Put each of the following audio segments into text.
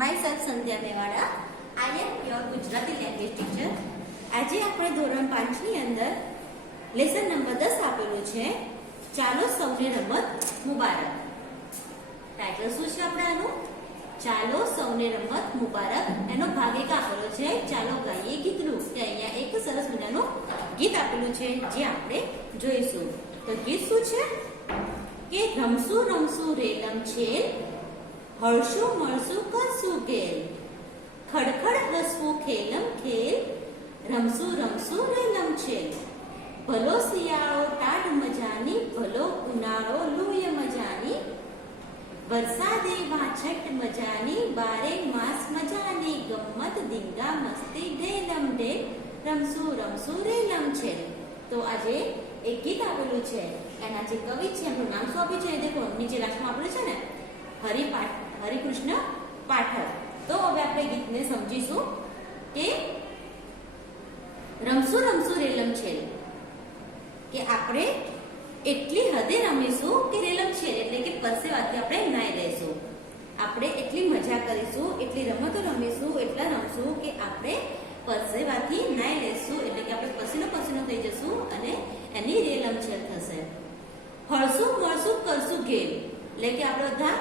myself Sandhya Mewada. I am your Gujarati language teacher. આજે આપણે ધોરણ 5 ની અંદર લેસન નંબર 10 આપેલું છે, ચાલો સૌને રમત મુબારક. ટાઇટલ શું છે આપણે આનું? ચાલો સૌને રમત મુબારક. એનો ભાગ એક આપેલો છે, ચાલો ગાઈએ ગીતનું. કે અહીંયા એક સરસ મજાનું ગીત આપેલું છે જે આપણે જોઈશું. તો ગીત શું છે કે રમશું રમશું રેલમ છેલ, હળશું મળશું કરશું ગેલ, ખડખડ હસવું ખેલમ ખેલ, રમશું રમશું રેલમ છેલ. ભલો શિયાળો ટાઢ મજાની, ભલો ઉનાળો લૂય મજાની, વરસાદે વાછટ મજાની, બારે માસ મજાની, ગમ્મત ધીંગા મસ્તી ઢેલમ ઢેલ, રમશું રમશું રેલમ છેલ. તો આજે એક ગીત આપેલું છે, એના જે કવિ છે એમનું નામ શું આપ્યું છે દેખો, નીચે લાસ્ટમાં આપેલું છે ને, હરિકૃષ્ણ પાઠક. તો હવે આપણે ગીતને સમજીશું કે રમશું રમશું રેલમ છેલ, કે આપણે એટલી હદે રમીશું કે રેલમ છેલ એટલે કે પરસેવાથી આપણે નાઈ લઈશું. આપણે એટલી મજા કરીશું, એટલી રમતો રમીશું, એટલા રમશું કે આપણે પરસેવાથી નાઈ લઈશું એટલે કે આપણે પસીનો પસીનો થઈ જશું અને એની રેલમ છેલ થશે. હળશું મળશું કરશું ગેલ એટલે કે આપણે બધા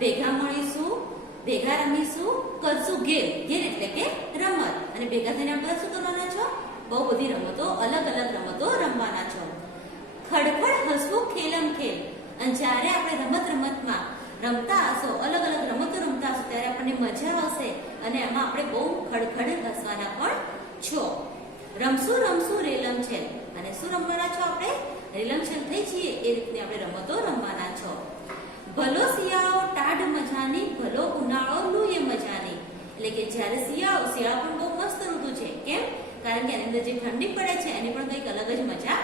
ભેગા મળીશું, ભેગા રમીશું, કરશું ગેલ, ગેલ એટલે કે રમત, અને ભેગા થઈને આપણે શું કરવાના છો? બહુ બધી રમતો, અલગ અલગ રમતો રમવાના છો. ખડખડ હસવું ખેલમ ખેલ, અને જ્યારે આપણે રમત રમતમાં રમતા હશો, અલગ અલગ રમતો રમતા હશો, ત્યારે આપણને મજા આવશે અને એમાં આપણે બહુ ખડખડ હસવાના પણ છો. રમશું રમશું રેલમ છેલ, અને શું રમવાના છો આપણે? રેલમ છેલ થઈ છીએ એ રીતની આપણે રમતો રમવાના છો. ભલો શિયાળો ટાઢ મજાની, ભલો ઉનાળો લૂય મજાની, એટલે કે જ્યારે શિયાળો પણ બહુ મસ્ત ઋતુ છે. કેમ? કારણ કે એની અંદર જે ઠંડી પડે છે એની પણ કંઈક અલગ જ મજા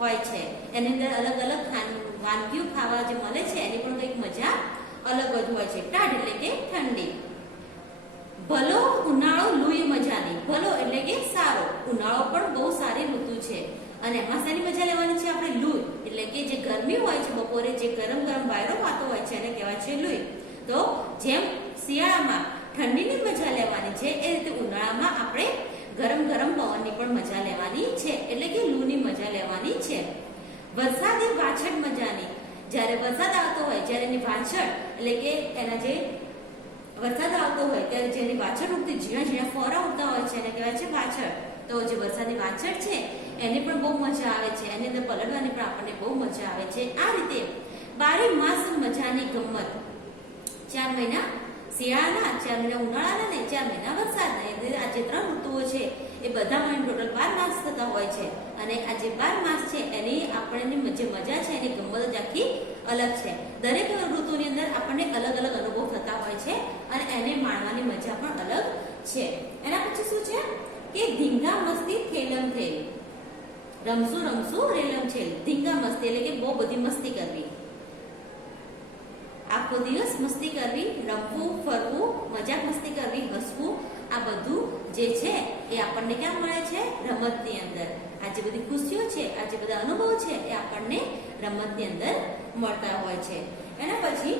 હોય છે. એની અંદર અલગ અલગ વાનગીઓ ખાવા જે મળે છે એની પણ કંઈક મજા અલગ જ હોય છે. ટાઢ એટલે કે ઠંડી. ભલો ઉનાળો લૂય મજાની, ભલો એટલે કે સારો, ઉનાળો પણ બહુ સારી ઋતુ છે અને એમાં સારી મજા લેવાની છે આપણે લૂય એટલે કે જે ગરમી હોય છે, બપોરે જે ગરમ ગરમ વાયરો વાતો હોય છે એને કહેવાય છે લૂય. તો જેમ શિયાળામાં ઠંડીની મજા લેવાની છે એ રીતે ઉનાળામાં આપણે ગરમ ગરમ પવનની પણ મજા લેવાની છે એટલે કે લૂની મજા લેવાની છે. વરસાદી વાછટ મજાની, જ્યારે વરસાદ આવતો હોય, જ્યારે એની વાછટ એટલે કે એના જે વરસાદ આવતો હોય ત્યારે જેની વાછટ ઉગતી, ઝીણા ઝીણા ફોરા ઉગતા હોય છે એને કહેવાય છે વાછટ. તો જે વરસાદની વાછટ છે એની પણ બહુ મજા આવે છે, એની અંદર પલળવાની પણ આપણને બહુ મજા આવે છે. આ રીતે બારે માસ મજાની ગમ્મત, 4 મહિના શિયાળાના, 4 મહિના ઉનાળાના ને 4 મહિના વરસાદના, આ જે 3 ઋતુઓ છે એ બધા મળીને ટોટલ 12 માસ થતા હોય છે. અને આ જે 12 માસ છે એની આપણને જે મજા છે એની ગમ્મત જ આખી અલગ છે. દરેક ઋતુની અંદર આપણને અલગ અલગ અનુભવ થતા હોય છે અને એને માણવાની મજા પણ અલગ છે. એના પછી શું છે કે ધીંગા મસ્તી ખેલમ ખેલ, રમશું રમશું રેલમ છેલ. ધીંગા મસ્તી એટલે કે બહુ બધી મસ્તી કરવી, આખો દિવસ મસ્તી કરવી, રમવું ફરવું, મજાક મસ્તી કરવી, હસવું, આ બધું જે છે એ આપણને ક્યાં મળે છે? રમતની અંદર. આ જે બધી ખુશીઓ છે, આ જે બધા અનુભવો છે એ આપણને રમતની અંદર મળતા હોય છે. એના પછી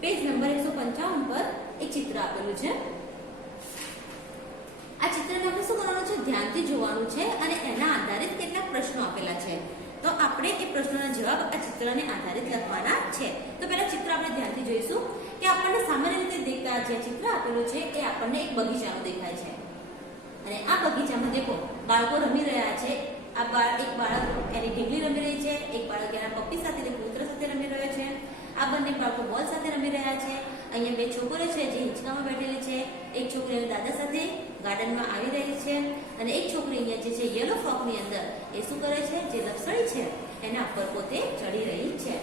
પેજ નંબર 155 પર એક ચિત્ર આપેલું છે. આ ચિત્રને આપણે શું કરવાનું છે? ધ્યાનથી જોવાનું છે અને એના આધારિત કેટલાક પ્રશ્નો આપેલા છે. તો આપણે એ પ્રશ્નોના જવાબ આ ચિત્રને આધારિત લખવાના છે. તો પહેલા ચિત્ર આપણે ધ્યાનથી જોઈશું કે આપણને સામાન્ય રીતે દેખતા જે ચિત્ર આપેલું છે એ આપણને એક બગીચાનું દેખાય છે. અને આ બગીચામાં દેખો બાળકો રમી રહ્યા છે. એક બાળક એની ઢીંગલી રમી રહી છે, એક બાળક એના પપ્પી સાથે, પુત્ર સાથે રમી રહ્યો છે. આ બંને બાળકો બોલ સાથે રમી રહ્યા છે. અહીંયા 2 છોકરીઓ છે જે હિંચકામાં બેઠેલી છે. એક છોકરી એની દાદા સાથે ગાર્ડનમાં આવી રહી છે અને એક છોકરી અહીંયા જે છે યલો ફ્રોકની અંદર એ શું કરે છે? જે લપસણી છે એના ઉપર પોતે ચડી રહી છે.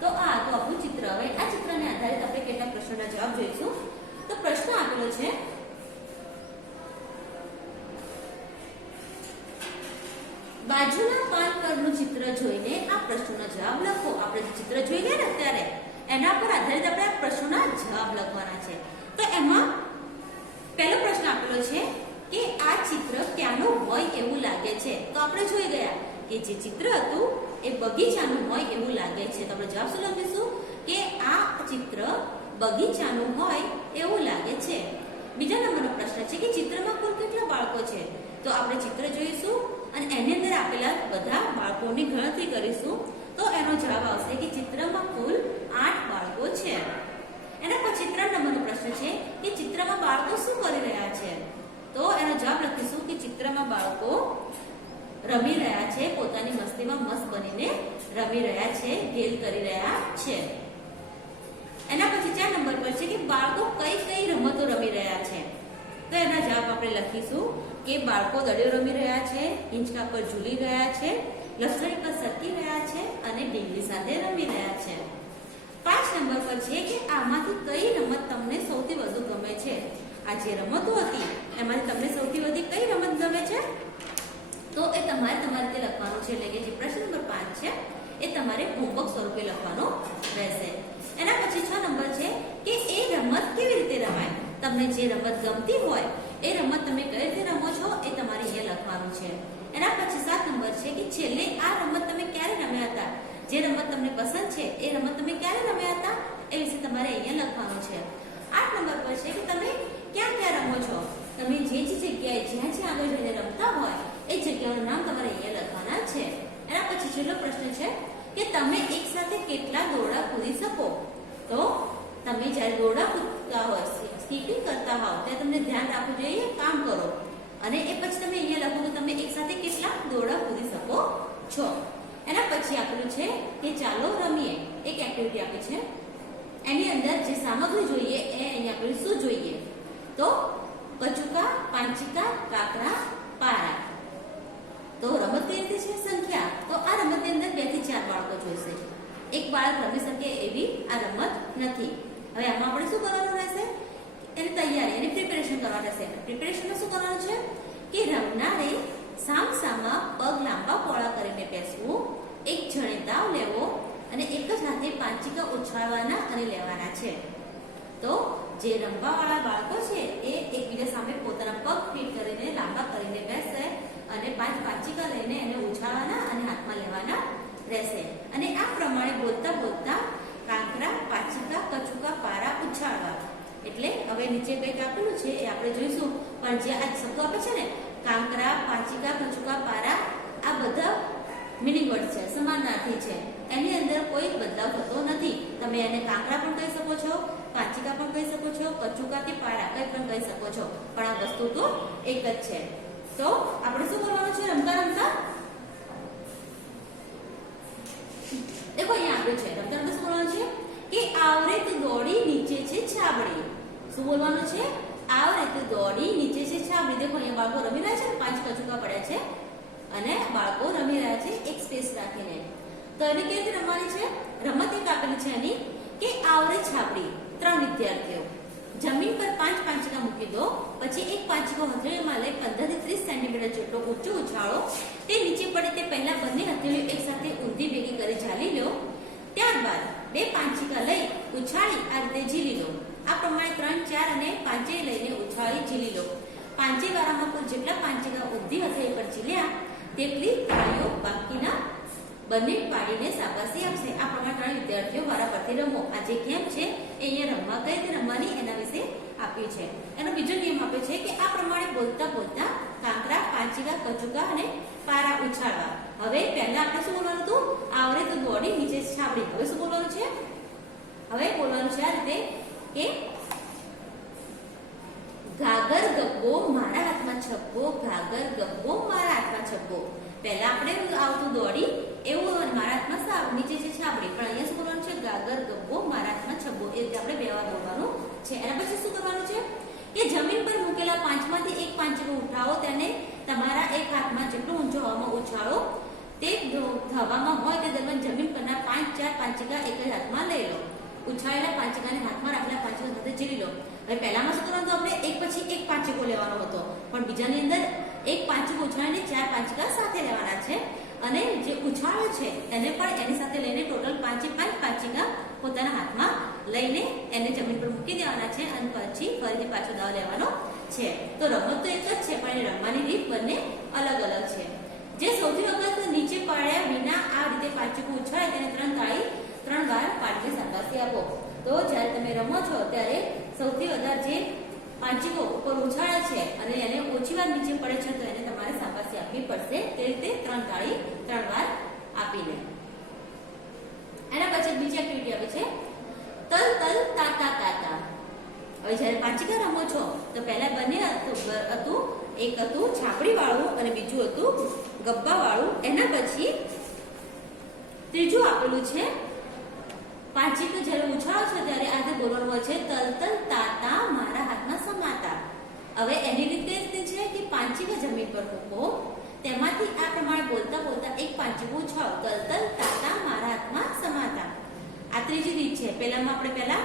તો આ તો આપણું ચિત્ર. હવે આ ચિત્રને આધારિત આપણે કેટલાક પ્રશ્નોના જવાબ જોઈશું. તો પ્રશ્ન આપેલો છે, બાજુના પાન પરનું ચિત્ર જોઈને આ પ્રશ્નનો જવાબ લખો. આપણે જે ચિત્ર જોઈ ગયા ને અત્યારે એના પર આધારિત આપણે આ પ્રશ્નોના જવાબ લખવાના છે. તો એમાં પહેલો પ્રશ્ન આપેલો છે કે આ ચિત્ર ક્યાંનું હોય એવું લાગે છે. તો આપણે જોઈ ગયા કે જે ચિત્ર હતું એ બગીચાનું હોય એવું લાગે છે. તો આપણે જવાબ શું લખીશું કે આ ચિત્ર બગીચાનું હોય એવું લાગે છે. કે ચિત્રમાં કુલ કેટલા બાળકો છે? તો આપણે ચિત્ર જોઈશું અને એની અંદર આપેલા બધા બાળકોની ગણતરી કરીશું. તો એનો જવાબ આવશે કે ચિત્રમાં કુલ 8 બાળકો છે. એના પછી 3 નંબરનો પ્રશ્ન છે કે ચિત્રમાં બાળકો શું કરી રહ્યા છે? તો એનો જવાબ લખીશું કે ચિત્રમાં બાળકો રમી રહ્યા છે, પોતાની મસ્તીમાં મસ્ત બનીને રમી રહ્યા છે, ગેલ કરી રહ્યા છે. એના પછી 4 નંબર પર છે કે બાળકો કઈ કઈ રમતો રમી રહ્યા છે? તો એના જવાબ આપણે લખીશું કે બાળકો દડિયો રમી રહ્યા છે, હિંચકા પર ઝૂલી રહ્યા છે, લસણી પર સરકી રહ્યા છે અને ઢીંગલી સાથે રમી રહ્યા છે. 5 નંબર પર છે કે આમાંથી કઈ રમત તમને સૌથી વધુ ગમે છે? આ જે રમતો હતી એમાંથી તમને સૌથી વધુ કઈ રમત ગમે છે? તો એ તમારે તે લખવાનું છે. એટલે કે જે પ્રશ્ન નંબર 5 છે એ તમારે હોમવર્ક સ્વરૂપે લખવાનો રહેશે. એના પછી 6 નંબર છે કે એ રમત કેવી રીતે રમાય? તમને જે રમત ગમતી હોય એ રમત તમે કઈ રીતે રમો છો એ તમારે અહીંયા લખવાનું છે. એના પછી 7 નંબર છે કે છેલ્લે આ રમત તમે ક્યારે રમ્યા હતા? જે રમત તમને પસંદ છે એ રમત તમે ક્યારે રમ્યા હતા એ વિશે તમારે અહીંયા લખવાનું છે. 8 નંબર પર છે કે તમે ક્યાં ક્યાં રમો છો? તમે જે જગ્યાએ જ્યાં આગળ જઈને રમતા હોય એ જગ્યાનું નામ તમારે અહીંયા લખવાના છે. એના પછી છેલ્લો પ્રશ્ન છે કે તમે એક સાથે કેટલા દોરડા કૂદી શકો? તો તમે જ્યારે દોરડા કૂદતા હોય, સ્કીપિંગ કરતા હોવ ત્યારે તમને ધ્યાન રાખવું જોઈએ, કામ કરો અને એ પછી તમે અહીંયા લખો કે તમે એક સાથે કેટલા દોરડા કૂદી શકો છો. એના પછી આપેલું છે કે ચાલો રમીએ. એક એક્ટિવિટી આપી છે. એની અંદર જે સામગ્રી જોઈએ એ અહીંયા આપેલું શું જોઈએ? તો કચુકા, પાંચિકા, કાકરા, પારા. તો રમત કઈ રીતે છે? સંખ્યા. તો આ રમતની અંદર 2 થી 4 બાળકો જોઈશે. એક બાળક રમી શકે એવી આ રમત નથી. હવે આમાં આપણે શું કરવાનું રહેશે? એની તૈયારી, એની પ્રિપેરેશન કરવાનું રહેશે. પ્રિપેરેશનમાં શું કરવાનું છે કે રમનારે સામસામા પગ લાંબા પહોળા કરીને બેસવું, એક જણે દાવ લેવો અને એક જ હાથે પાંચિકા ઉછાળવાના અને લેવાના છે. તો જે રમવાવાળા બાળકો છે એ એકબીજા સામે પોતાના પગ ફીટ કરીને લાંબા કરીને બેસે અને 5 પાંચિકા લઈને એને ઉછાળવાના અને હાથમાં લેવાના રહેશે. અને આ પ્રમાણે બોલતા બોલતા કાંકરા, પાંચિકા, કચુકા, પારા ઉછાળવા. એટલે હવે નીચે કંઈક આપેલું છે એ આપણે જોઈશું, પણ જે આ શબ્દો આપે છે ને કાંકરા, પાંચિકા, કચુકા, પારા, આ બધા મિનિંગ વર્ડ છે, સમાનાર્થી છે. એની અંદર કોઈ બદલાવ થતો નથી. તમે એને કાંકરા પણ કહી શકો છો, પાંચિકા પણ કહી શકો છો, કચુકા કે પારા કંઈ પણ કહી શકો છો, પણ આ વસ્તુ તો એક જ છે. તો આપણે શું કરવાનું છે? રમતા રમતા દેખો અહીંયા આપ્યું છે. રમતા રમતા શું કરવાનું છે કે આવરે તો દોડી નીચે છે છાબડી. શું બોલવાનું છે? આવરે તો દોડી નીચે છે છાબડી. દેખો અહીંયા બાળકો રમી રહ્યા છે, 5 કચુકા પડ્યા છે અને બાળકો રમી રહ્યા છે એક સ્પેસ રાખીને. તો એને કેવી રીતે રમવાની છે? રમત એક આપેલી છે એની કે આવરે છાબડી. 3 વિદ્યાર્થીઓ જમીન પર 5 પાંચિકા મૂકી દો, પછી એક પાંચિકો હથેળીમાં લઈ 15 થી 30 સેન્ટીમીટર જેટલો ઊંચો ઉછાળો. તે નીચે પડે તે પહેલા બંને હથેળીઓ એક સાથે ઊંધી ભેગી કરી ઝાલી લો. ત્યારબાદ 2 પાંચિકા લઈ ઉછાળી આ રીતે ઝીલી લો. આ પ્રમાણે 3, 4 અને 5 લઈને ઉછાળી ઝીલી લો. 5 વારામાં કુલ જેટલા પાંચિકા ઊંધી હથેળી પર ઝીલ્યા તેટલી તાળીઓ બાકીના બંને પાડીને શાબાશી આપશે. આ પ્રમાણે 3 વિદ્યાર્થીઓ વારા પરથી રમો. આ જે ગેમ છે એ અહીંયા રમવા કઈ રીતે રમવાની એના વિશે આપ્યું છે. એનો બીજો નિયમ આપ્યો છે કે આ પ્રમાણે બોલતા બોલતા કાંકરા, પાંચિકા, કચુકા અને પારા ઉછાળવા. હવે પહેલા આપણે શું બોલવાનું હતું? આવરે તો દોડી નીચે છાબડી. હવે શું બોલવાનું છે? હવે બોલવાનું છે આ રીતે કે ગાગર ગબ્બો મારા હાથમાં છબ્બો, ગાગર ગબ્બો મારા હાથમાં છબ્બો. પહેલા આપણે આવતું દોડી એવું મારા હાથમાં સાવ નીચે છે છાબડી, પણ અહીંયા શું કરવાનું છે? ગાગર ગબ્બો મારા હાથમાં છબ્બો. એ રીતે આપણે 2 વાર બોલવાનું છે. એના પછી શું કરવાનું છે કે જમીન પર મૂકેલા 5માંથી એક પાંચિકો ઉઠાવો, તેને તમારા એક હાથમાં જેટલું ઊંચો હવામાં ઉછાળો. તે હવામાં હોય તે દરમિયાન જમીન પરના 5, 4 પાંચિકા એક જ હાથમાં લઈ લો. ઉછાળેલા પાંચિકાને હાથમાં રાખેલા પાંચિકા સાથે ઝીલી લો. હવે પહેલામાં શું કરવાનું? આપણે એક પછી એક પાંચિકો લેવાનો હતો, પણ બીજાની અંદર એક પાંચિકો ઉછાળીને 4 પાંચિકા સાથે લેવાના છે. અને જે ઉછાળો છે એને પણ એની સાથે લઈને ટોટલ 5 પાંચિકા પોતાના હાથમાં લઈને એને જમીન પર મૂકી દેવાના છે અને પછી ફરીથી પાછો દાવ લેવાનો છે. તો રમત તો એક જ છે, પણ એ રમવાની રીત બંને અલગ અલગ છે. જે સૌથી વખત નીચે પાડ્યા વિના આ રીતે પાંચિકો ઉછાળે તેને 3 વાર પાડીને શાબાશી આપો. તો જ્યારે તમે રમો છો ત્યારે સૌથી વધારે જે પાંચિકો ઉપર ઉછાળે છે અને એને ઓછી વાર નીચે પડે છે તો એને તમારે શાબાશી આપવી પડશે. તે રીતે 3 તાળી 3 વાર આપીને. એના પછી બીજી એક્ટિવિટી આવે છે તલ તલ તા તા તા તા. હવે જ્યારે પાંચિકા રમો છો તો પહેલા બંને હતું, એક હતું છાપડી વાળું અને બીજું હતું ગબ્બા વાળું. એના પછી ત્રીજું આપેલું છે પાંચિકા જ્યારે ઉછાળો છો ત્યારે આજે બોલવાનું હોય છે તલ તલ તા તા મારા હાથમાં સમાતા. હવે એની રીતે છે કે પાંચિકા જમીન પર મૂકો, તેમાંથી આ પ્રમાણે બોલતા બોલતા એક પાંચિકું ઉછાળો તલ તલ તા તા મારા હાથમાં સમાતા. આ ત્રીજી રીત છે. પહેલામાં આપણે પહેલા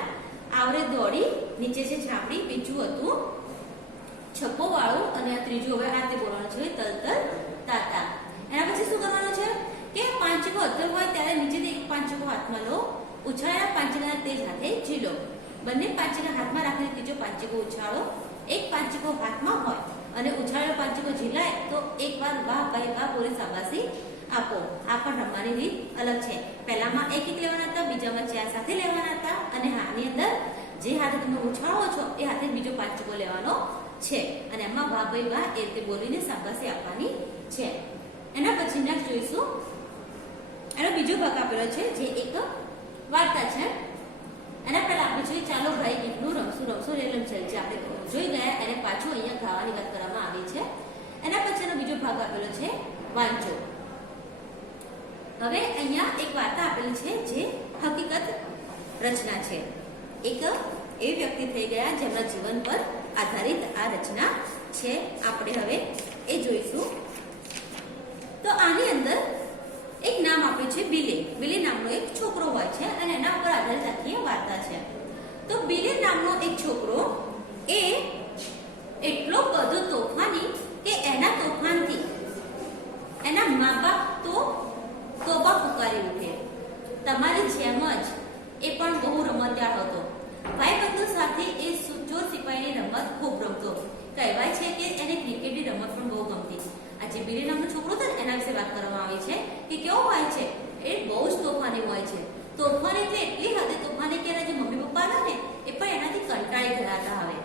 આવરે દોડી, નીચે છે છાપડી, બીજું હતું છપ્પો વાળું અને આ ત્રીજું હવે આ તે બોલવાનું છે તલ તલ તા તા. એના પછી શું કરવાનું છે કે પાંચિકો અધર હોય ત્યારે નીચેથી એક પાંચિકો હાથમાં લો, ઉછાળેલા પાંચિકાના તે જ હાથે ઝીલો. બંને પાંચિકા હાથમાં રાખીને ત્રીજો પાંચિકો ઉછાળો. એક પાંચિકો હાથમાં હોય અને ઉછાળેલો પાંચિકો ઝીલાય તો એકવાર વાહ ભાઈ વાહ બોલી શાબાશી આપો. આ પણ રમવાની રીત અલગ છે. પહેલામાં એક એક લેવાના હતા, બીજામાં 4 સાથે લેવાના હતા અને આની અંદર જે હાથે તમે ઉછાળો છો એ હાથે બીજો પાંચિકો લેવાનો છે અને એમાં વાહ ભાઈ વાહ એ રીતે બોલીને શાબાશી આપવાની છે. એના પછી નેક્સ્ટ જોઈશું એનો બીજો ભાગ આપેલો છે જે એક વાર્તા છે. એના પહેલા આપણે જોઈએ ચાલો ભાઈ ગીતનું રમશું રમશું રેલમ છેલ જે આપણે જોઈ ગયા એને પાછું અહીંયા ગાવાની વાત કરવામાં આવી છે. એના પછીનો બીજો ભાગ આપેલો છે વાંચો. હવે અહીંયા એક વાર્તા આપેલી છે જે હકીકત રચના છે. એક એ વ્યક્તિ થઈ ગયા જેમના જીવન પર આધારિત આ રચના છે. આપણે હવે એ જોઈશું. તો આની અંદર એક નામ આપ્યું છે બિલે. બિલે નામનો એક છોકરો હોય છે અને એના ઉપર આધારિત આખી વાર્તા છે. તો બિલે નામનો એક છોકરો એ એટલો બધો તોફાની કે એના તોફાનથી એના મા બાપ તો તોબા પુકારી ઉઠે. તમારી જેમ જ એ પણ બહુ રમતિયાળ હતો. ભાઈબંધો સાથે એ ચોર સિપાહીની રમત ખૂબ રમતો. કહેવાય છે કે એને ક્રિકેટની રમત પણ બહુ ગમતી. આ જે બિલે નામનો છોકરો હતો ને એના વિશે વાત કરવામાં આવી છે કે કેવો હોય છે એ બહુ જ તોફાની હોય છે. તોફાની એટલે એટલી હદે તોફાની કે એના જે મમ્મી પપ્પા હતા ને એ પણ એનાથી કંટાળી ગયા હતા. હવે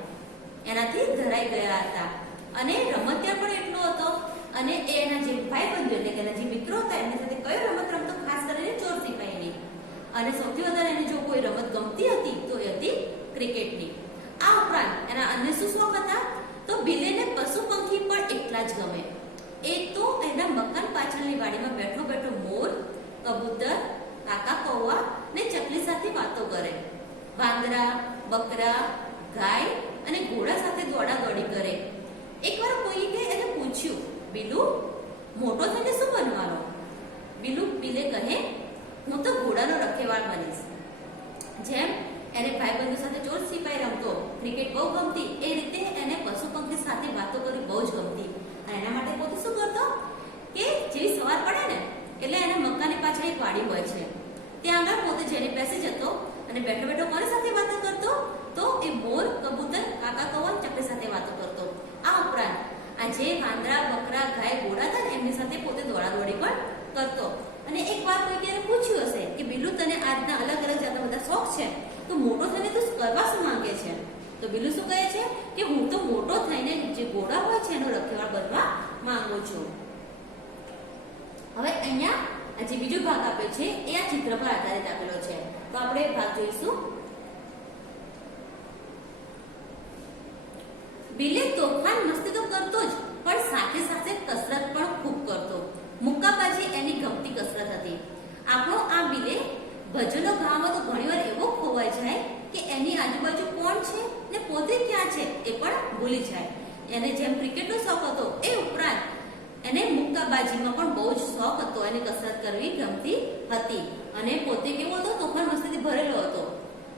એનાથી ધરાઈ ગયા હતા અને રમતિયાળ પણ એટલો હતો અને એના જે ભાઈબંધો એટલે કે એના જે મિત્રો હતા એમની સાથે કયો રમત રમતો ખાસ કરીને ચોર સિપાહીની. અને સૌથી વધારે એને જો કોઈ રમત ગમતી હતી તો એ હતી ક્રિકેટની. આ ઉપરાંત એના અન્ય શું શોખ હતા તો બિલેને પશુ પંખી પણ એટલા જ ગમે. એ તો એના મકાન પાછળની વાડીમાં બેઠો બેઠો મોર, કબૂતર, કાકા કૌવા ને ચકલી સાથે વાતો કરે. વાંદરા, બકરા, ગાય અને ઘોડા સાથે દોડાદોડી કરે. એકવાર કોઈએ એને પૂછ્યું બિલુ મોટો થઈને શું બનવાનો? બિલે કહે હું તો ઘોડાનો રખેવાળ બનીશ. જેમ એને ભાઈબંધો સાથે ચોર સિપાઈ રમતો, ક્રિકેટ બહુ ગમતી, એ રીતે એને પશુ પંખી સાથે વાતો કરી બહુ જ ગમતી. અને એના માટે પોતે શું કરતો કે જેવી સવાર પડે ને એટલે એના મકાનની પાછળ એક વાડી હોય છે ત્યાં આગળ પોતે જઈને બેસી જતો અને બેઠો બેઠો કોની સાથે વાતો કરતો તો એ મોર, કબૂતર, કાકા કૌવા, ચકલી સાથે વાતો કરતો. આ ઉપરાંત આ જે વાંદરા, બકરા, ગાય, ઘોડા હતા ને એમની સાથે પોતે દોડાદોડી પણ કરતો. અને એક વાર કોઈ તેને પૂછ્યું હશે કે બિલુ તને આજના અલગ અલગ જાતના બધા શોખ છે તો મોટો થઈને તું કરવા શું માંગે છે? તો બિલુ શું કહે છે કે હું તો મોટો થઈને જે ઘોડા હોય છે એનો રખેવાળ બનવા માંગુ છું. હવે અહીંયા જે બીજો ભાગ આપ્યો છે એ આ ચિત્ર પર આધારિત આપેલો છે. તો આપણે ભાગ જોઈશું. બિલે તોફાન મસ્તી તો કરતો જ પણ સાથે સાથે કસરત પણ ખૂબ કરતો. મુક્કાબાજી એની ગમતી કસરત હતી. આપણો આ બિલે ભજનો ગાવામાં તો ઘણીવાર એવો ખોવાઈ જાય કે એની આજુબાજુ કોણ છે ને પોતે ક્યાં છે એ પણ ભૂલી જાય. એને જેમ ક્રિકેટનો શોખ હતો એ ઉપરાંત એને મુક્કાબાજીમાં પણ બહુ જ શોખ હતો. એને કસરત કરવી ગમતી હતી અને પોતે કેવો હતો તોફાન મસ્તીથી ભરેલો હતો.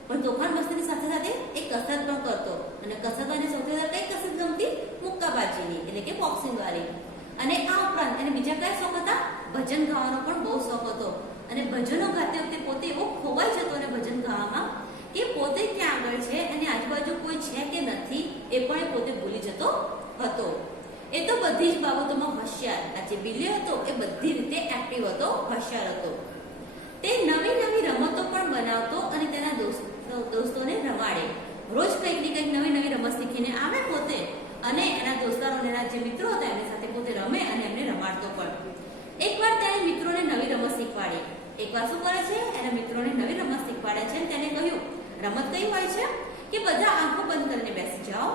પણ તોફાન મસ્તીની સાથે સાથે એ કસરત પણ કરતો અને કસરત એને સૌથી વધારે કઈ કસરત ગમતી? મુક્કાબાજીની એટલે કે બોક્સિંગ વાળી. અને આ ઉપરાંત એને બીજા કયા શોખ હતા? ભજન ગાવાનો પણ બહુ શોખ હતો. અને ભજનો ગાતી વખતે પોતે એવો ખોવાઈ જતો અને ભજન ગાવામાં કે પોતે ક્યાં આગળ છે અને આજુબાજુ કોઈ છે કે નથી એ પણ એ પોતે ભૂલી જતો હતો. એ તો બધી જ બાબતોમાં હોશિયાર. આ જે બિલે હતો એ બધી રીતે એક્ટિવ હતો, હોશિયાર હતો. તે નવી નવી રમતો પણ બનાવતો અને તેના દોસ્તોને રમાડે. રોજ કંઈક ને કંઈક નવી નવી રમત શીખીને આવે પોતે જે મિત્રો હતા એમની સાથે પોતે રમે અને એમને રમાડતો પણ. એકવાર તેણે મિત્રોને નવી રમત શીખવાડી. એકવાર શું કરે છે, એના મિત્રોને નવી રમત શીખવાડે છે. તેને કહ્યું, રમત કઈ હોય છે કે બધા આંખો બંધ કરીને બેસી જાઓ,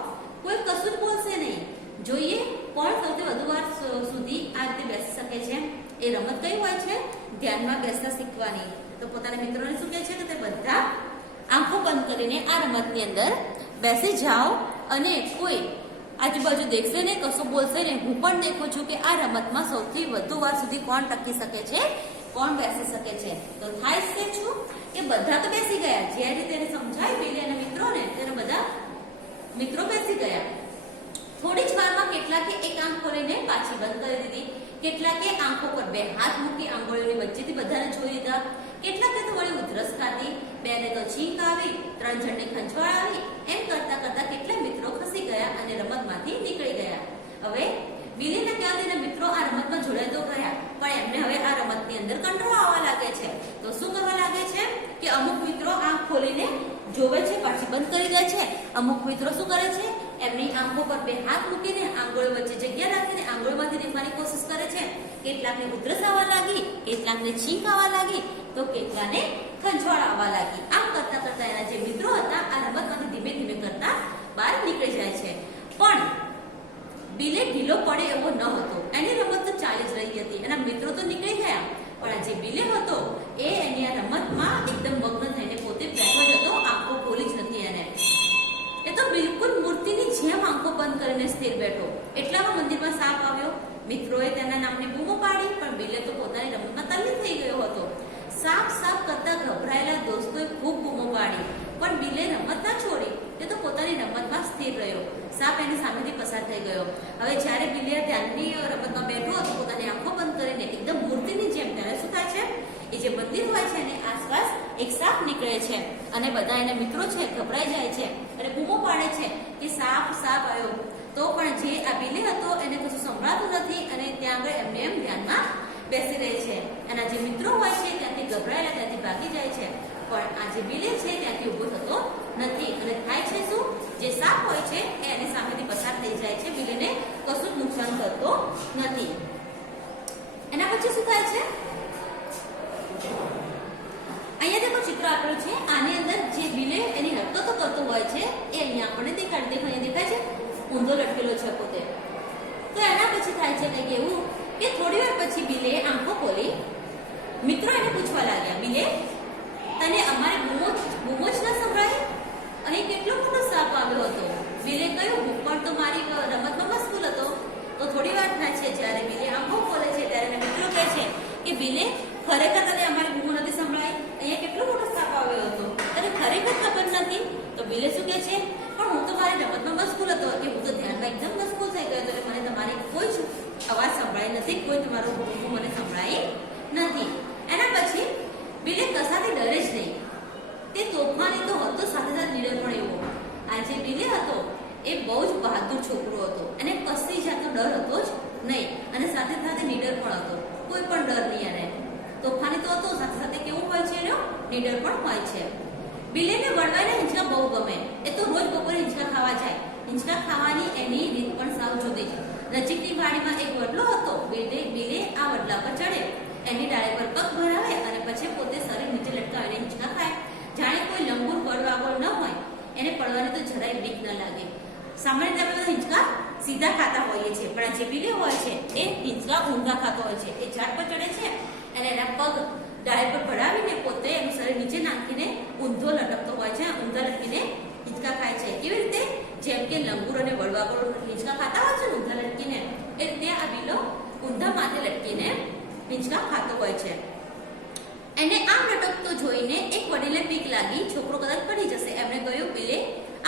કોઈ કશું જ બોલશે નહીં, જોઈએ કોણ સૌથી વધુ વાર સુધી આ રીતે બેસી શકે છે. એ રમત કઈ હોય છે? ધ્યાનમાં બેસતા શીખવાની. તો પોતાના મિત્રોને શું કહે છે કે તે બધા આંખો બંધ કરીને આ રમતની અંદર બેસી જાઓ અને કોઈ આજુબાજુ દેખશે ને, કશું બોલશે ને. હું પણ દેખું છું કે આ રમતમાં સૌથી વધુ વાર સુધી કોણ ટકી શકે છે, કોણ બેસી શકે છે. તો થાય છે શું કે બધા તો બેસી ગયા. જે રીતે એને સમજાય બિલી અને મિત્રોને, તેને બધા મિત્રો બેસી ગયા. થોડી જ વારમાં કેટલાકે એક આંખ ખોલીને પાછી બંધ કરી દીધી, કેટલાકે આંખો પર બે હાથ મૂકી આંગળીઓની વચ્ચેથી બધાને જોઈ લીધા, કેટલાકે તો વળી ઉધરસ ખાધી, બેને તો છીંક આવી, 3 જણને ખંજવાળ આવી. એમ કરતા કરતા કેટલા મિત્રો ખસી ગયા અને રમતમાંથી નીકળી ગયા. હવે બિલીને ત્યાં તેના મિત્રો આ રમતમાં જોડાઈ તો ગયા, પણ એમને હવે આ રમતની અંદર કંટાળો આવવા લાગે છે. તો શું કરવા લાગે છે કે અમુક મિત્રો આંખ ખોલીને જોવે છે, પાછી બંધ કરી દે છે. અમુક મિત્રો શું કરે છે, એમની આંખો પર બે હાથ મૂકીને આંગળીઓ વચ્ચે જગ્યા રાખીને આંગળીઓમાંથી નીકળવાની કોશિશ કરે છે. કેટલાકને ઉધરસ આવવા લાગી, કેટલાકને છીંક આવવા લાગી, તો કેટલાને ખંજવાળ આવવા લાગી. આમ કરતા કરતા એના જે મિત્રો હતા આ રમતમાંથી ધીમે ધીમે કરતા બહાર નીકળી જાય છે. પણ બિલે ઢીલો પડે એવો ન હતો. એની રમત તો ચાલી જ રહી હતી. એના મિત્રો તો નીકળી ગયા, પણ આ જે બિલે હતો એ એની આ રમતમાં એકદમ મગ્ન થઈને પોતે બેઠો જ હતો. આંખો ખોલી જ નથી એને. એ તો બિલકુલ મૂર્તિની જેમ આંખો બંધ કરીને સ્થિર બેઠો. એટલામાં મંદિરમાં સાપ આવ્યો. મિત્રોએ તેના નામની બૂમો પાડી, પણ બિલે તો પોતાની રમતમાં તલ્લીન થઈ ગયો હતો. સાપ સાપ કરતા ગભરાયેલા દોસ્તોએ ખૂબ બૂમો પાડી, પણ બિલે રમત ના છોડી. તે તો પોતાની રમતમાં સ્થિર રહ્યો. સાપ એની સામેથી પસાર થઈ ગયો. હવે જ્યારે બિલે ધ્યાનની રમતમાં બેઠો હતો પોતાની આંખો બંધ કરીને એકદમ મૂર્તિની જેમ, ત્યારે શું થાય છે, એ જે મંદિર હોય છે એની આસપાસ એક સાપ નીકળે છે અને બધા એના મિત્રો છે ગભરાઈ જાય છે અને બૂમો પાડે છે કે સાપ સાપ આવ્યો. તો પણ જે આ બિલે હતો એને કશું સંભળાતું નથી અને ત્યાં આગળ એમને એમ ધ્યાનમાં બેસી રહે છે. એના જે મિત્રો હોય છે ત્યાંથી ગભરાયેલા ત્યાંથી ભાગી જાય છે, પણ આ જે બિલે છે ત્યાંથી ઊભો થતો નથી. અને થાય છે શું, જે સાપ હોય છે એ એની સામેથી પસાર થઈ જાય છે. બિલેને કશું જ નુકસાન કરતો નથી. એના પછી શું થાય છે, અહીંયા देखो ચિત્ર આપેલું છે. આની અંદર જે બિલે એની હરકતો કરતો હોય છે એ અહીંયા આપણને દેખાય છે. ઊંધો લટકેલો છે પોતે. તો એના પછી થાય છે કંઈક એવું કે થોડી વાર પછી બિલે આંખો ખોલી. મિત્રો એને પૂછવા લાગ્યા, બિલે તને અમારી બૂમો જ ન સંભળાય? અહીં કેટલો મોટો સાપ આવ્યો હતો. બિલે કહ્યું, હું પણ તો મારી રમતમાં મશગુલ હતો. તો થોડી વાર થાય છે જ્યારે બિલે આંખો ખોલે છે ત્યારે એના મિત્રો કહે છે કે બિલે ખરેખર તને અમારી બૂમો નથી સંભળાય? અહીંયા કેટલો મોટો સાપ આવ્યો હતો, તને ખરેખર ખબર નથી? તો બિલે શું કહે છે, પણ હું તો મારી રમતમાં મશગુલ હતો, કે હું તો ધ્યાનમાં એકદમ મશગુલ થઈ ગયો હતો એટલે મને તમારી કોઈ જ અવાજ સંભળાઈ નથી, કોઈ તમારો બૂમો મને સંભળાઈ નથી. એના પછી બિલે કશાથી ડરે જ નહીં. તે તોફાની તો હતો, સાથે સાથે નીડર પણ એવો. આ જે બિલે હતો એ બહુ જ બહાદુર છોકરો હતો. એને કશી જાતનો ડર હતો જ નહીં અને સાથે સાથે નીડર પણ હતો. કોઈ પણ ડર નહીં એને. તોફાની તો હતો, સાથે સાથે કેવું હોય છે એનો નીડર પણ હોય છે. બિલેને વડવાના હિંચકા બહુ ગમે. એ તો રોજ બપોરે હિંચકા ખાવા જાય. હિંચકા ખાવાની એની રીત પણ સાવ જુદી છે. નજીકની વાડીમાં એક વડલો હતો. બિલે આ વડલા પર ચડે, એની ડાળી પર પગ ભરાવે અને પછી પોતે શરીર નીચે લટકાવીને હિંચકા ખાય. જાણે કોઈ લંબુર વડવાગોળ ન હોય, એને પડવાની તો જરાય બીક ન લાગે. સામાન્ય રીતે આપણે હિંચકા સીધા ખાતા હોઈએ છીએ, પણ આ જે બિલે હોય છે એ હિંચકા ઊંધા ખાતો હોય છે. એ ઝાડ પર ચડે છે અને એના પગ ડાળી પર ભરાવીને પોતે એનું શરીર નીચે નાખીને ઊંધો લટકતો હોય છે. ઊંધા લટકીને હિંચકા ખાય છે. કેવી રીતે? જેમ કે લંબુર અને વડવાગોળ હિંચકા ખાતા હોય છે ઊંધા લટકીને, એ રીતે આ બિલો ઊંધા માથે લટકીને હિંચકા ખાતો હોય છે. એને આમ લટકતો જોઈને એક વડીલે બીક લાગી, છોકરો કદાચ પડી જશે. એમણે કહ્યું, બિલે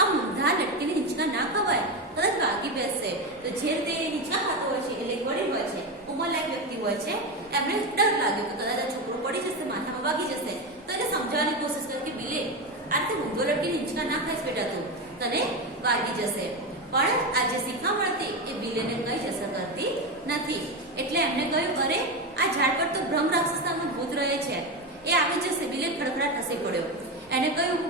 આમ ઊંધા લટકીને હિંચકા ના ખવાય, કદાચ વાગી બેસશે. તો જે રીતે હિંચકા ખાતો હોય છે એટલે વડીલ હોય છે, ઉંમરલાયક વ્યક્તિ હોય છે, એમને ડર લાગ્યો કે કદાચ આ છોકરો પડી જશે, માથામાં વાગી જશે. તો એને સમજાવવાની કોશિશ કરી કે બિલે આ રીતે ઊંધો લટકીને હિંચકા ના ખાઈશ બેટા, તું તને વાગી જશે. પણ આ જે શિખામણ હતી એ બિલેને કઈ જ અસર કરતી નથી. એટલે એમને કહ્યું, અરે આ ઝાડ પર તો બ્રહ્મ રાક્ષસ નામનું ભૂત રહે છે, એ આવી જશે. બિલે ખડખડાટ હસી પડ્યો. એને કહ્યું,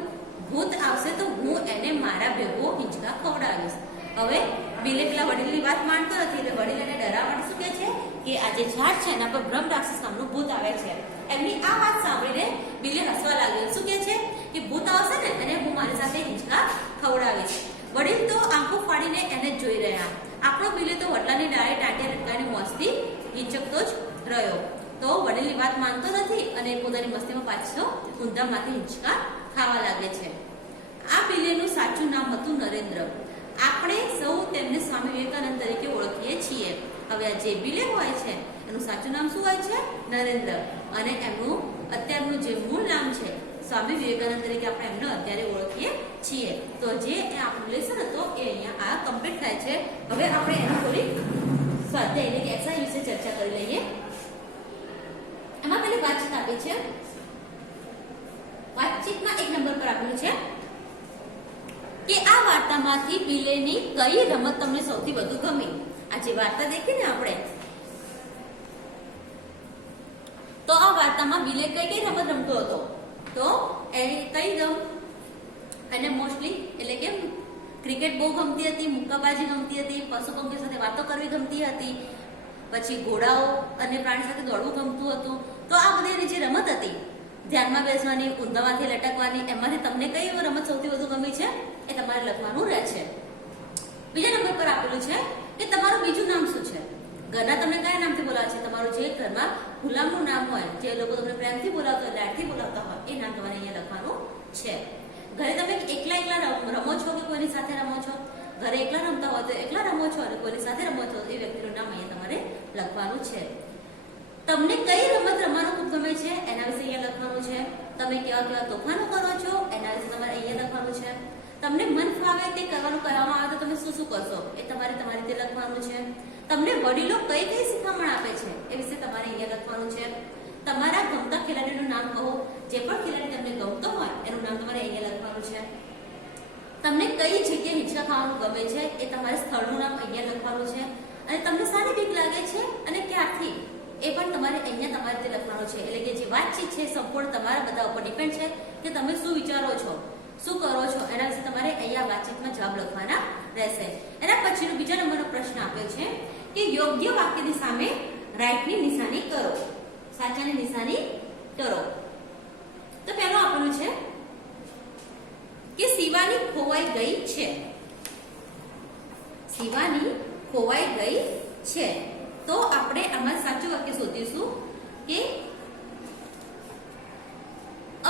ભૂત આવશે તો હું એને મારા ભેગો હિંચકા ખવડાવીશ. હવે બિલે પેલા વડીલની વાત માનતો નથી એટલે વડીલ એને ડરાવવા માટે શું કહે છે કે આ જે ઝાડ છે એના પર બ્રહ્મ રાક્ષસ નામનું ભૂત આવે છે. એમની આ વાત સાંભળીને બિલે હસવા લાગ્યો. શું કહે છે કે ભૂત આવશે ને અને હું મારી સાથે હિંચકા ખવડાવીશ. વડીલ તો આંખો ફાડીને એને જ જોઈ રહ્યા. આપણો બિલે તો વડલાની ડાળે ટાંટિયા લટકાવીને મોજથી હિંચકતો જ રહ્યો. તો વડીલની વાત માનતો નથી અને પોતાની મસ્તીમાં પાછો ઊંધામાંથી હિંચકા ખાવા લાગે છે. આ બિલેનું સાચું નામ હતું નરેન્દ્ર. આપણે સૌ તેમને સ્વામી વિવેકાનંદ તરીકે ઓળખીએ છીએ. હવે આ જે બિલે હોય છે એનું સાચું નામ શું હોય છે? નરેન્દ્ર. અને એમનું અત્યારનું જે મૂળ નામ છે સ્વામી વિવેકાનંદ તરીકે આપણે એમને અત્યારે ઓળખીએ છીએ. તો જે આપણું લેસન હતો એ અહીંયા આ કમ્પ્લીટ થાય છે. હવે આપણે એનો થોડી સ્વાધ્યાય એટલે કે એક્સરસાઇઝ વિશે ચર્ચા કરી લઈએ. એમાં પેલી વાતચીત આપી છે. વાતચીતમાં 1 નંબર પર આપેલું છે કે આ વાર્તામાંથી બિલેની કઈ રમત તમને સૌથી વધુ ગમી? આ જે વાર્તા દેખી ને આપણે, તો આ વાર્તામાં બિલે કઈ રમત રમતો હતો? તો એની કઈ ગમ અને મોસ્ટલી એટલે કે ક્રિકેટ બહુ ગમતી હતી, મુક્કાબાજી ગમતી હતી, પશુ પંખી સાથે વાતો કરવી ગમતી હતી, પછી ઘોડાઓ અને પ્રાણી સાથે દોડવું ગમતું હતું. તો આ બધી એની જે રમત હતી, ધ્યાનમાં બેસવાની, ઊંધામાંથી લટકવાની, એમાંથી તમને કઈ રમત સૌથી વધુ ગમી છે એ તમારે લખવાનું રહેશે. બીજા નંબર પર આપેલું છે કે તમારું બીજું નામ શું છે? ઘરના તમને કયા નામથી બોલાવે છે? તમારું જે ઘરમાં ગુલામનું નામ હોય, જે લોકો તમને પ્રેમથી બોલાવતા હોય, લાડથી બોલાવતા હોય, એ નામ તમારે અહીંયા લખવાનું છે. ઘરે તમે એકલા રમો છો કે કોઈની સાથે રમો છો? ઘરે એકલા રમતા હોય તો એકલા રમો છો અને કોઈની સાથે રમો છો એ વ્યક્તિનું નામ અહીંયા તમારે લખવાનું છે. તમને કઈ રમત રમવાનું ખૂબ ગમે છે એના વિશે અહીંયા લખવાનું છે. તમે કેવા તોફાનો કરો છો એના વિશે તમારે અહીંયા લખવાનું છે. તમને મન ફાવે તે કરવાનું કહેવામાં આવે તો તમે શું શું કરશો એ તમારે તમારી રીતે લખવાનું છે. તમને વડીલો કઈ શિખામણ આપે છે એ વિશે તમારે અહીંયા લખવાનું છે. તમારા ગમતા ખેલાડીનું નામ કહો. જે પણ ખેલાડી તમને ગમતો હોય એનું નામ તમારે અહીંયા લખવાનું છે. તમને કઈ જગ્યાએ હિંચકા ખાવાનું ગમે છે એ તમારે સ્થળનું નામ અહીંયા લખવાનું છે. અને તમને શાની બીક લાગે છે અને ક્યારથી એ પણ તમારે અહીંયા તમારે તે લખવાનું છે. એટલે કે જે વાતચીત છે સંપૂર્ણ તમારા બધા ઉપર ડિપેન્ડ છે કે તમે શું વિચારો છો, શું કરો છો, એના વિશે તમારે અહીંયા વાતચીતમાં જવાબ લખવાના રહેશે. એના પછીનો બીજા નંબરનો પ્રશ્ન આપ્યો છે કે યોગ્ય વાક્યની સામે રાઈટની નિશાની કરો, સાચાની નિશાની કરો. તો પહેલો આપેલું છે કે શિવાની ખોવાઈ ગઈ છે. શિવાની ખોવાઈ ગઈ છે. તો આપણે આમાં સાચું વાક્ય શોધીશું કે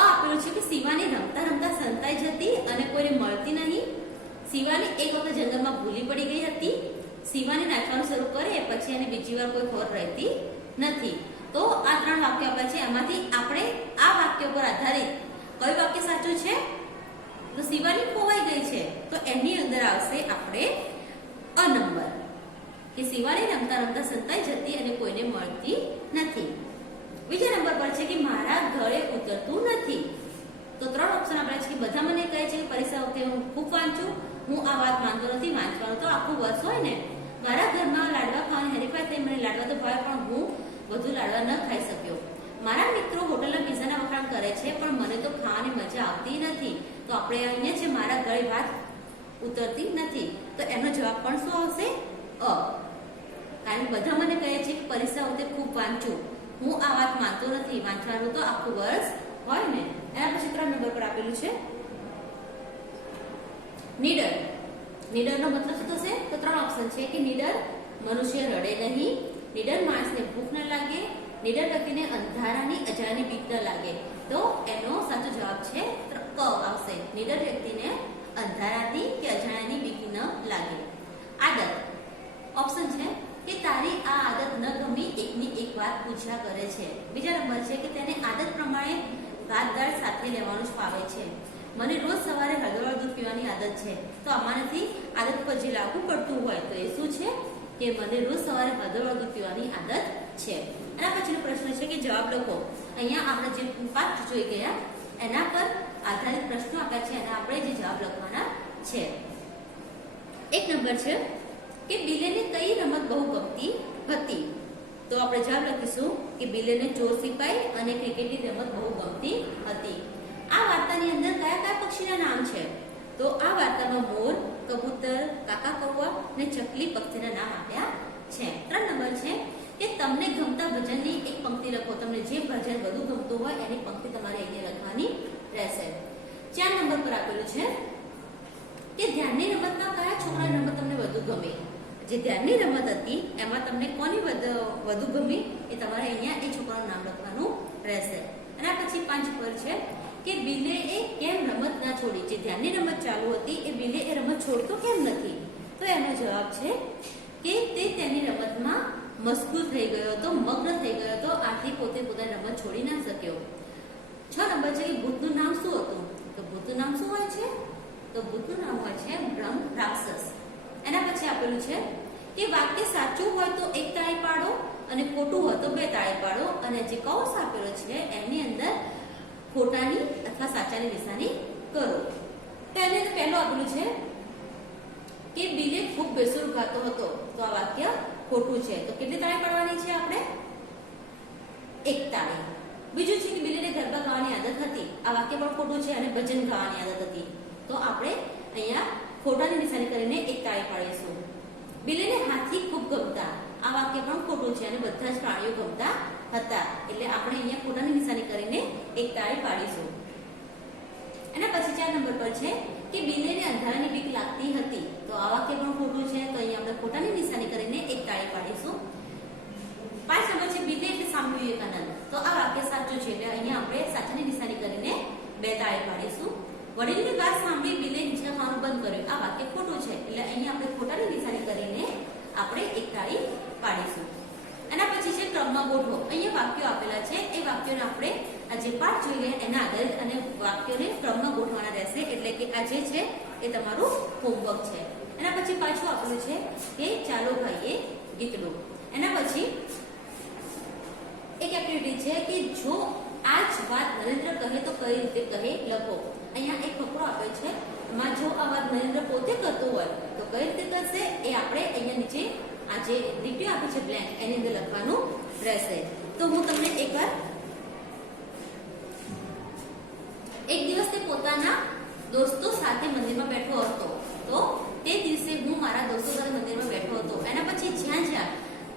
આપેલું છે કે શિવાની રમતા રમતા સંતાઈ જતી અને કોઈને મળતી નહીં. શિવાની એક વખત જંગલમાં ભૂલી પડી ગઈ હતી. શિવાની નાચવાનું શરૂ કરે પછી એને બીજી વાર કોઈ ખબર રહેતી નથી. તો આ 3 વાક્યો આપ્યા છે. એમાંથી આપણે આ વાક્ય પર આધારિત કયું વાક્ય સાચું છે? તો શિવાની ખોવાઈ ગઈ છે તો એની અંદર આવશે આપણે અ નંબર કે શિવાની રમતા રમતા સંતાઈ જતી અને કોઈને મળતી નથી. બીજા નંબર પર છે કે મારા ગળે ઉતરતું નથી. તો 3 ઓપ્શન આપેલા છે કે બધા મને કહે છે કે પરીક્ષા વખતે હું ખૂબ વાંચું, હું આ વાત માનતો નથી, વાંચવાનું તો આખું વર્ષ હોય ને. મારા ઘરમાં લાડવા ખાવાની હરીફાઈ થઈ, મને લાડવા તો ભાવે પણ હું વધુ લાડવા ન ખાઈ શક્યો. મારા મિત્રો હોટલના પીઝાના વખાણ કરે છે પણ મને તો ખાવાની મજા આવતી નથી. તો આપણે અહીંયા છે મારા ગળે વાત ઉતરતી નથી. તો એનો જવાબ પણ શું આવશે? અ. કારણ કે બધા મને કહે છે કે પરીક્ષા વખતે ખૂબ વાંચું, હું આ વાત માનતો નથી, વાંચવાનું તો આખું વર્ષ હોય ને. એના પછી 3 નંબર પર આપેલું છે નીડર. નીડરનો મતલબ શું થશે? તો 3 ઓપ્શન છે કે નીડર મનુષ્ય રડે નહીં, નીડર માણસને ભૂખ ન લાગે, નીડર વ્યક્તિને અંધારાની અજાણ્યાની બીક ન લાગે. તો એનો સાચો જવાબ છે ક આવશે. નીડર વ્યક્તિને અંધારાની કે અજાણ્યાની બીક ન લાગે. આદત ઓપ્શન છે કે તારી આ આદત ન ગમી, એકની એક વાત પૂછ્યા કરે છે. બીજા નંબર છે કે તેને આદત પ્રમાણે ભાત દાળ સાથે લેવાનું જ ફાવે છે. મને રોજ સવારે હળદર દૂધ પીવાની આદત છે. તો આમાંથી આદત પર જે લાગુ પડતું હોય તો એ શું છે કે મને રોજ સવારે હળદર દૂધ પીવાની આદત છે. એના પછીનો પ્રશ્ન છે કે જવાબ લખો. અહીંયા આપણે જે પાઠ જોઈ ગયા એના પર આધારિત પ્રશ્નો આપ્યા છે અને આપણે જે જવાબ લખવાના છે. 1 નંબર છે કે બિલેને કઈ રમત બહુ ગમતી હતી? તો આપણે જવાબ લખીશું કે બિલેને ચોર સિપાઈ અને ક્રિકેટની રમત બહુ ગમતી હતી. આ વાર્તાની અંદર કયા કયા પક્ષીના નામ છે? તો આ વાર્તામાં મોર, કબૂતર, કાકા કૌવા, ને ચકલી પક્ષીના નામ આપ્યા છે. 3 નંબર છે કે તમને ગમતા ભજનની એક પંક્તિ લખો. તમને જે ભજન વધુ ગમતું હોય એની પંક્તિ તમારે અહીંયા લખવાની રહેશે. 4 નંબર પર આપેલું છે કે ધ્યાનની રમતમાં કયા છોકરાની રમત તમને વધુ ગમે. જે ધ્યાનની રમત હતી એમાં તમને કોની વધુ ગમી એ તમારે અહીંયા એ છોકરાનું નામ લખવાનું રહેશે. અને પછી 5 પર છે કે બિલે એ કેમ રમત ના છોડી. જે ધ્યાનની રમત ચાલુ હતી એ બિલે એ રમત છોડતો કેમ નથી. તો એનો જવાબ છે કે તે તેની રમતમાં મશગુલ થઈ ગયો હતો, મગ્ન થઈ ગયો હતો, આથી પોતે પોતાની રમત છોડી ના શક્યો. 6 નંબર છે કે ભૂતનું નામ શું હતું. તો ભૂતનું નામ શું હોય છે. તો ભૂતનું નામ હોય છે બ્રહ્મ રાક્ષસ. એના પછી આપેલું છે કે વાક્ય સાચું હોય તો 1 તાળી પાડો અને ખોટું હોય તો 2 તાળી પાડો. અને જે કૌંસ આપેલો છે એની અંદર ખોટાની અથવા સાચાની નિશાની કરો. પહેલું આપેલું છે કે બિલે ખૂબ બેસુર ગાતો હતો. તો આ વાક્ય ખોટું છે. તો કેટલી તાળી પાડવાની છે આપણે. 1 તાળી. બીજું છે કે બિલેને ગરબા ગાવાની આદત હતી. આ વાક્ય પણ ખોટું છે અને ભજન ગાવાની આદત હતી. તો આપણે અહીંયા ખોટાની નિશાની કરીને 1 તાળી પાડીશું. બિલેને હાથી ખૂબ ગમતા. આ વાક્ય પણ ખોટું છે અને બધા જ પ્રાણીઓ ગમતા હતા. એટલે આપણે અહીંયા ખોટાની નિશાની કરીને 1 તાળી પાડીશું. એના પછી 4 નંબર પર છે કે બિલેને અંધારાની બીક લાગતી હતી. તો આ વાક્ય પણ ખોટું છે. તો અહીંયા આપણે ખોટાની નિશાની કરીને 1 તાળી પાડીશું. 5 નંબર છે બિલે એટલે સ્વામી વિવેકાનંદ. તો આ વાક્ય સાચું છે. એટલે અહીંયા આપણે સાચાની નિશાની કરીને 2 તાળી પાડીશું. વડીલની વાત સાંભળી બિલે હિંચકા ખાવાનું બંધ કર્યું. આ વાક્ય ખોટું છે. એટલે અહીંયા આપણે ખોટાની નિશાની કરીને આપણે 1 તાળી પાડીશું. એના પછી છે ક્રમમાં ગોઠવો. અહીંયા વાક્યો આપેલા છે. એ વાક્યોને આપણે આ જે પાઠ જોઈએ એના આધારિત અને વાક્યોને ક્રમમાં ગોઠવવાના રહેશે. એટલે કે આ જે છે એ તમારું હોમવર્ક છે. એના પછી પાછું આપેલું છે કે ચાલો ગાઈએ ગીતડું. એના પછી એક એક્ટિવિટી છે કે જો આ જ વાત નરેન્દ્ર કહે તો કઈ રીતે કહે લખો. અહીંયા એક ફકરો આપેલ છે. એમાં જો આ વાત નરેન્દ્ર પોતે કરતો હોય તો કઈ રીતે કરશે એ આપણે અહીંયા નીચે આ જે લીટીઓ આપી છે બ્લેન્ક એની અંદર લખવાનું રહેશે. તો હું તમને એકવાર એક દિવસ તે પોતાના દોસ્તો સાથે મંદિરમાં બેઠો હતો. તો તે દિવસે હું મારા દોસ્તો સાથે મંદિરમાં બેઠો હતો. એના પછી જ્યાં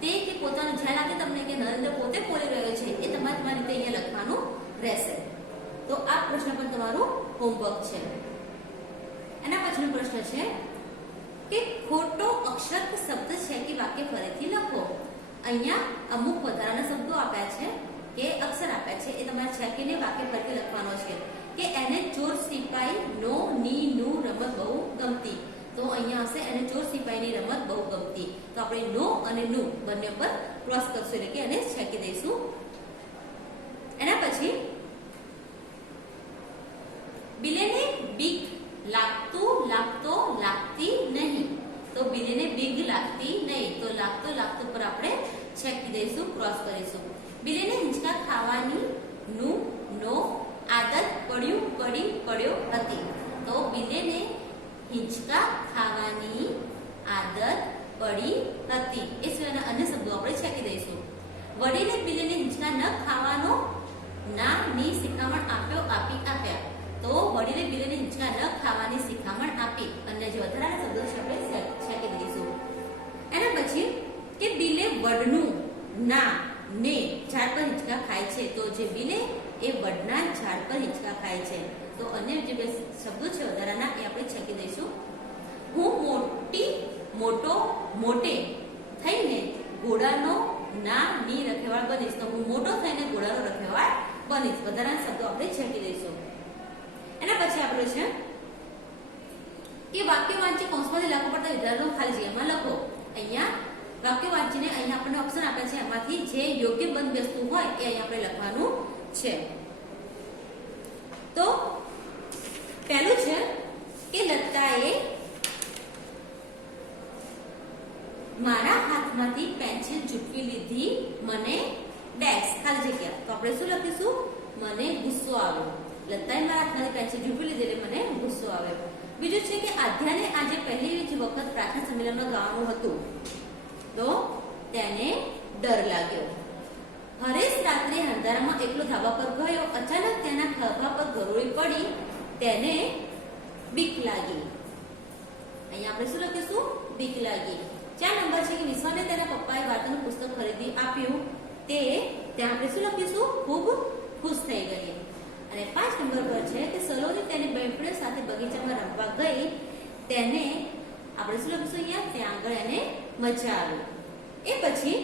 તે કે પોતાનું જ્યાં લાગે તમને કે નરેન્દ્ર પોતે બોલી રહ્યો છે એ તમારે તમારી રીતે અહીંયા લખવાનું રહેશે. તો આ પ્રશ્ન પણ તમારું હોમવર્ક છે. એના પછીનો પ્રશ્ન છે કે ખોટો અક્ષર શબ્દ છે કે વાક્ય ફરીથી લખો. અહીંયા અમુક વધારાના શબ્દો આપ્યા છે કે અક્ષર આપ્યા છે એ તમારે છેકીને વાક્ય ફરીથી લખવાનો છે. કે એને ચોર સિપાઈ નો ની નું રમત બહુ ગમતી. તો અહીંયા હશે એને ચોર સિપાઈની રમત બહુ ગમતી. તો આપણે નો અને નું બંને પર ક્રોસ કરશું એટલે કે એને છેકી દઈશું. એના પછી બિલેને બીક લાગતી નહીં. તો બિલેને બીક લાગતી નહીં. તો લાગતું પર આપણે છેકી દઈશું, ક્રોસ કરીશું. બિલેને હિંચકા ખાવાની નું નો આદત પડ્યો હતી. તો બિલેને હિંચકા ખાવાની આદત પડી હતી. એ સિવાયના અન્ય શબ્દો આપણે છેકી દઈશું. વડીલે બિલેને હિંચકા ન ખાવાનો ના ની શિખામણ આપ્યા. તો વડીલે બિલેને હિંચકા ન ખાવાની શિખામણ આપી. અને જે વધારાના શબ્દો છે આપણે છેકી દઈશું. એના પછી કે બિલે વડનું ના ને ઝાડ પર હિંચકા ખાય છે. તો જે બિલે એ વડના ઝાડ પર હિંચકા ખાય છે. તો અન્ય જે બે શબ્દો છે વધારાના એ આપણે છેકી દઈશું. હું મોટે થઈને ઘોડાનો ના ની રખેવાળ બનીશ. તો હું મોટો થઈને ઘોડાનો રખેવાળ બનીશ. વધારાના શબ્દો આપણે છેકી દઈશું. એના પછી આપણે છે કે વાક્ય વાંચી કૌંસમાંથી લાગુ પડતા વિધાનો ખાલી જગ્યામાં લખો. અહીંયા વાક્ય વાંચીને અહીંયા આપણને ઓપ્શન આપ્યા છે. એમાંથી જે યોગ્ય બંધ બેસતું હોય એ અહીંયા આપણે લખવાનું છે. તો પહેલું છે કે લતાએ મારા હાથમાંથી પેન્સિલ ઝૂંટવી લીધી, મને ડેશ ખાલી જગ્યા. તો આપણે શું લખીશું? મને ગુસ્સો આવ્યો. લતાએ મારા હાથમાંથી પેન્સિલ ઝૂંટવી લીધી એટલે મને ગુસ્સો આવ્યો. બીજું છે કે આધ્યાને આજે પહેલી જ વખત પ્રાર્થના સંમેલનમાં ગાવાનું હતું તો તેને ડર લાગ્યો. હરેશ રાત્રે અંધારામાં એકલો ધાબા પર ગયો. અચાનક તેના ખભા પર ગરોળી પડી, તેને બીક લાગી. અહીંયા આપણે શું લખીશું? બીક લાગી. 4 નંબર છે કે વિશ્વાને તેના પપ્પાએ વાર્તાનું પુસ્તક ખરીદી આપ્યું તે ત્યાં આપણે શું લખીશું? ખૂબ ખુશ થઈ ગઈ. અને 5 નંબર પર છે કે સલોની તેની બહેનપણીઓ સાથે બગીચામાં રમવા ગઈ તેને આપણે શું લખીશું અહીંયા? ત્યાં આગળ એને મજા આવી. એ પછી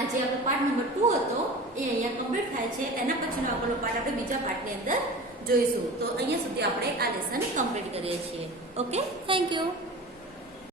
આજે આપણો પાઠ નંબર 2 હતો એ અહીંયા કમ્પ્લીટ થાય છે. એના પછીનો આપણો પાઠ આપણે બીજા પાઠની અંદર જોઈશું. તો અહીંયા સુધી આપણે આ લેસન કમ્પ્લીટ કરીએ છીએ. Okay, thank you.